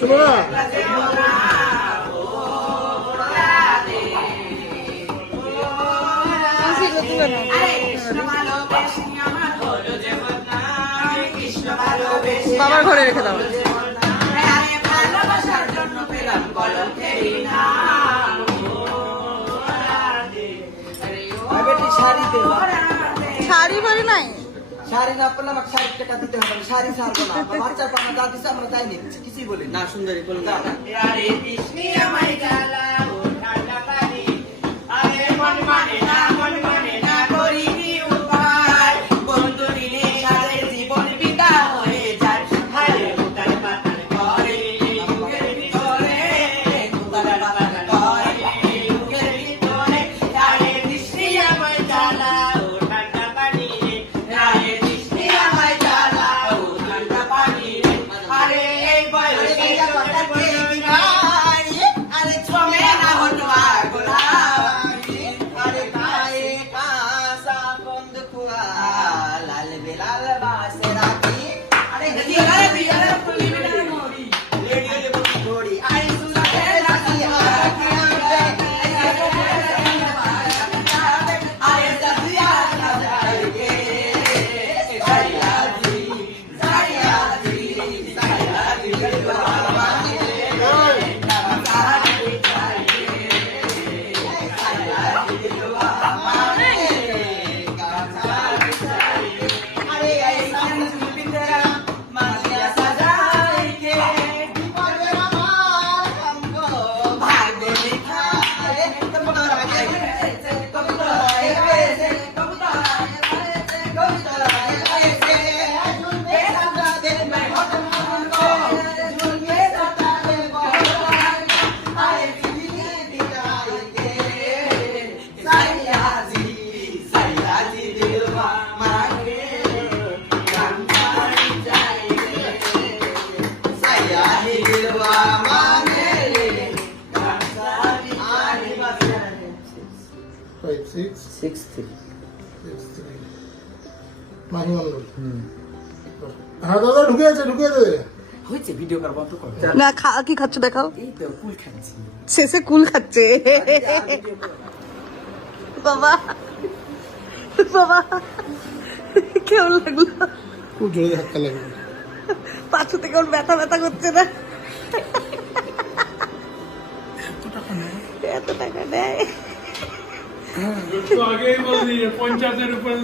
শোনো না বাবার ঘরে রেখে দাও। শাড়ি ফাড়ি নাই, শাড়ি না পড়লে আমাকে শাড়ি টাকা দিতে হবে না, শাড়ি ছাড়বো না, বাচ্চার পানা যা দিচ্ছে আমরা তাই নিচ্ছি, কিছুই বলি না। সুন্দরী বলুন হ্যাঁ দাদা ঢুকে আছে, ঢুকে আছে। হয়েছে ভিডিও কর বন্ধ কর না কি খাচ্ছ দেখাও। এই তো কুল খাচ্ছি শেষে কুল খাচ্ছে বাবা বাবা, কেমন লাগলো? খুব জোরে ধাক্কা লাগবে। পাঁচু থেকে ওর ব্যথা ব্যথা করছে না? এত টাকা নেয়। আগেই বলি 50-এর উপরে